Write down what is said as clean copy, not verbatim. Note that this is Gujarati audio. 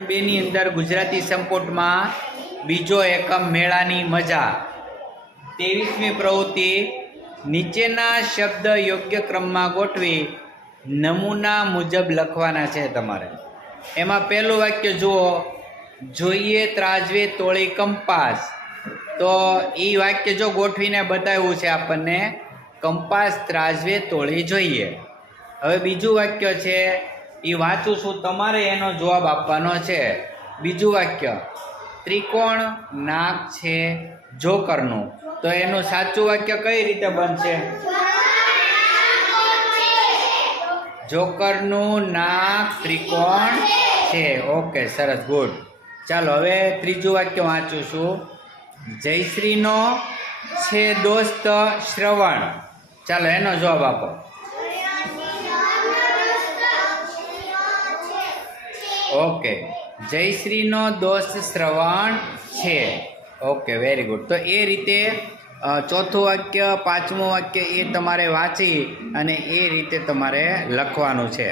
બેની અંદર ગુજરાતી સંપુટમાં બીજો એકમ મેળાની મજા 23મી પ્રવૃત્તિ નીચેના શબ્દ યોગ્ય ક્રમમાં ગોઠવી નમૂના મુજબ લખવાના છે તમારે। એમાં પહેલું વાક્ય જુઓ, જોઈએ ત્રાજવે તોળી કંપાસ। તો એ વાક્ય જો ગોઠવીને બતાવ્યું છે આપણને, કંપાસ ત્રાજવે તોળી જોઈએ। હવે બીજું વાક્ય છે, એ વાંચું છું, તમારે એનો જવાબ આપવાનો છે। બીજું વાક્ય, ત્રિકોણ નાક છે જોકરનું। તો એનું સાચું વાક્ય કઈ રીતે બનશે? જોકરનું નાક ત્રિકોણ છે। ઓકે, સરસ, ગુડ। ચાલો હવે ત્રીજું વાક્ય વાંચું છું, જયશ્રીનો છે દોસ્ત શ્રવણ। ચાલો એનો જવાબ આપો। ઓકે, જયશ્રીનો દોસ્ત શ્રવણ છે। Okay, very good. તો એ રીતે ચોથું વાક્ય, પાંચમું વાક્ય એ તમારે વાંચી અને એ રીતે તમારે લખવાનું છે।